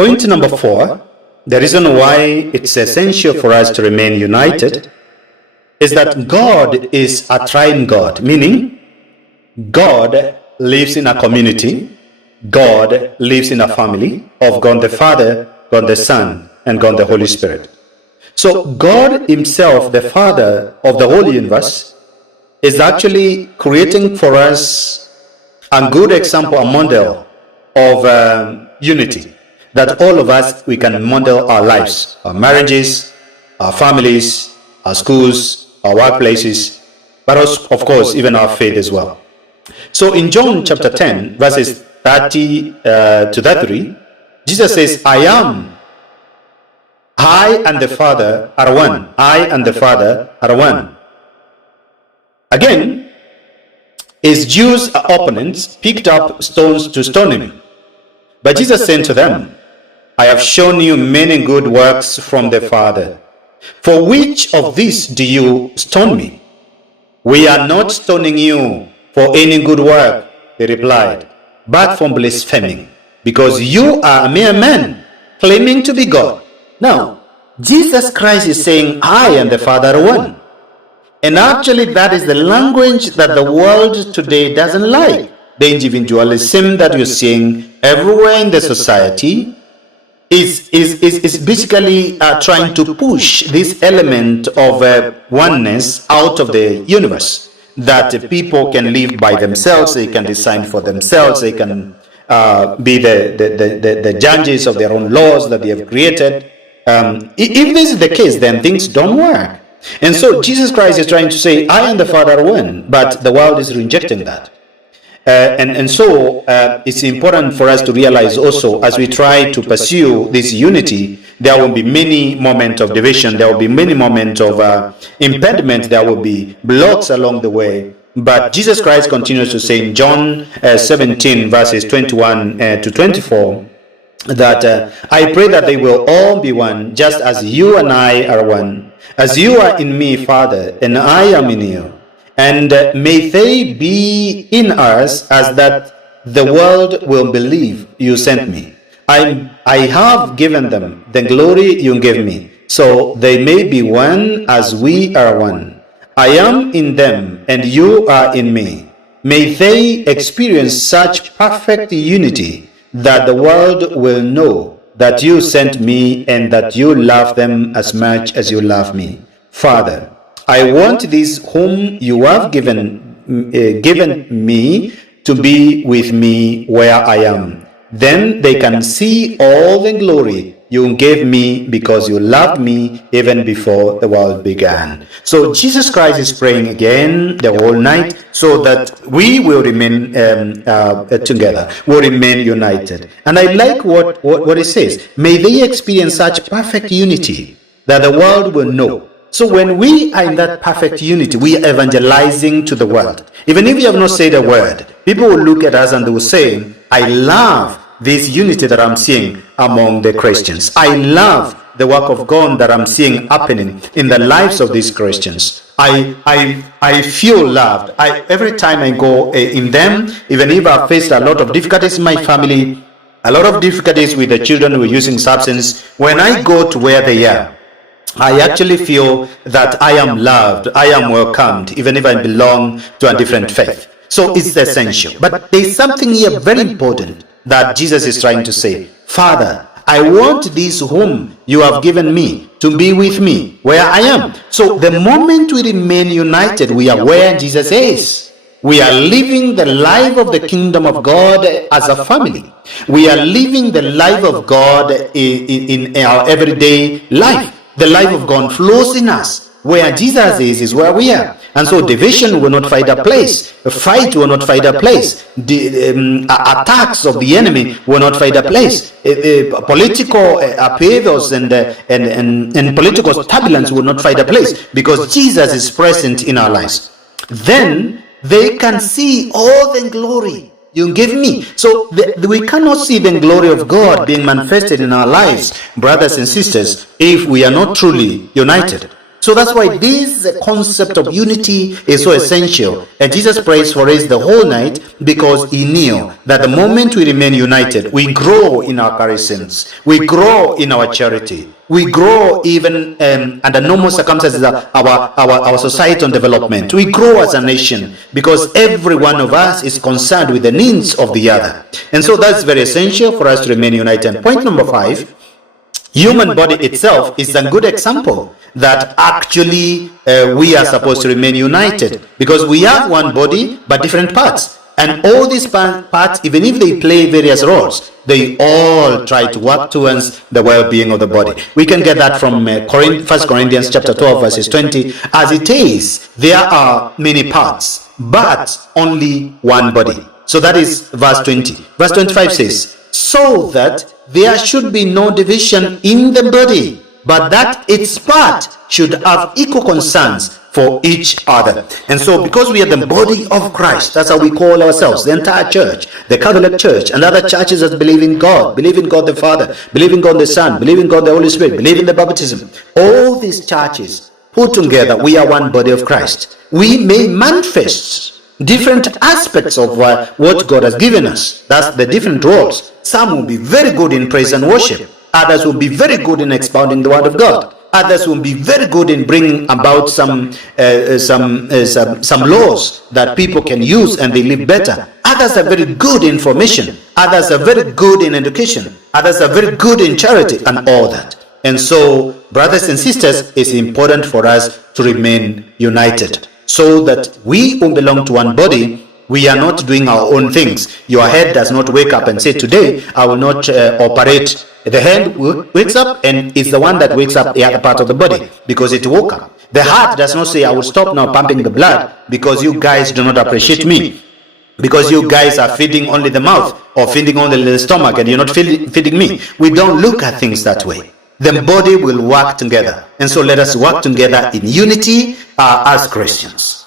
Point number 4, the reason why it's essential for us to remain united is that God is a triune God, meaning God lives in a community, God lives in a family of God the Father, God the Son, and God the Holy Spirit. So God himself, the Father of the whole universe, is actually creating for us a good example, a model of unity, that all of us, we can model our lives, our marriages, our families, our schools, our workplaces, but also, of course, even our faith as well. So in John chapter 10, verses 30 to 33, Jesus says, I and the Father are one. I and the Father are one. Again, his Jews' opponents picked up stones to stone him. But Jesus said to them, I have shown you many good works from the Father. For which of these do you stone me? We are not stoning you for any good work, he replied, but for blaspheming, because you are a mere man, claiming to be God. Now, Jesus Christ is saying, I and the Father are one. And actually, that is the language that the world today doesn't like. The individualism that you're seeing everywhere in the society is basically trying to push this element of oneness out of the universe, that people can live by themselves, they can decide for themselves, they can be the judges of their own laws that they have created. If this is the case, then things don't work. And so Jesus Christ is trying to say, I and the Father are one, but the world is rejecting that. So it's important for us to realize also, as we try to pursue this unity, there will be many moments of division, there will be many moments of impediment, there will be blocks along the way. But Jesus Christ continues to say in John 17, verses 21 to 24, that I pray that they will all be one, just as you and I are one. As you are in me, Father, and I am in you. And may they be in us, as that the world will believe you sent me. I have given them the glory you gave me, so they may be one as we are one. I am in them, and you are in me. May they experience such perfect unity that the world will know that you sent me and that you love them as much as you love me. Father, I want these whom you have given me to be with me where I am. Then they can see all the glory you gave me because you loved me even before the world began. So Jesus Christ is praying again the whole night so that we will remain together, will remain united. And I like what it says. May they experience such perfect unity that the world will know. So when we are in that perfect unity, we are evangelizing to the world. Even if you have not said a word, people will look at us and they will say, I love this unity that I'm seeing among the Christians. I love the work of God that I'm seeing happening in the lives of these Christians. I feel loved. Every time I go in them, even if I've faced a lot of difficulties in my family, a lot of difficulties with the children who are using substance, when I go to where they are, I actually feel that I am loved, I am welcomed, even if I belong to a different faith. So it's essential. But there's something here very important that Jesus is trying to say. Father, I want these whom you have given me to be with me where I am. So the moment we remain united, we are where Jesus is. We are living the life of the kingdom of God as a family. We are living the life of God in our everyday life. The life of God flows in us. Where Jesus is where we are. And so division will not find a place. A fight will not find a place. The attacks of the enemy will not find a place. Political upheavals and political turbulence will not find a place, because Jesus is present in our lives. Then they can see all the glory you give me. So we cannot see the glory of God being manifested in our lives, brothers and sisters, if we are not truly united. So that's why this concept of unity is so essential. And Jesus prays for us the whole night because he knew that the moment we remain united, we grow in our charisms, we grow in our charity, we grow even under normal circumstances, our societal development. We grow as a nation because every one of us is concerned with the needs of the other. And so that's very essential for us to remain united. Point number 5, human body itself is a good example that actually we are supposed to remain united, because we have one body but different parts, and all these parts, even if they play various roles, they all try to work towards the well-being of the body. We can get that from 1 Corinthians chapter 12 verses 20. As it is, there are many parts but only one body. So that is verse 20. Verse 25 says, so that there should be no division in the body, but that its part should have equal concerns for each other. And so because we are the body of Christ, that's how we call ourselves, the entire church, the Catholic Church, and other churches that believe in God the Father, believe in God the Son, believe in God the Holy Spirit, believe in the baptism. All these churches put together, we are one body of Christ. We may manifest different aspects of what God has given us. That's the different roles. Some will be very good in praise and worship. Others will be very good in expounding the word of God. Others will be very good in bringing about some laws that people can use and they live better. Others are very good in information. Others are very good in education. Others are very good in charity and all that. And so, brothers and sisters, it's important for us to remain united, so that we who belong to one body, we are not doing our own things. Your head does not wake up and say, today I will not operate. The head wakes up, and it's the one that wakes up the other part of the body because it woke up. The heart does not say, I will stop now pumping the blood because you guys do not appreciate me, because you guys are feeding only the mouth or feeding only the stomach and you're not feeding me. We don't look at things that way. The body will work together. And so let us work together in unity as Christians.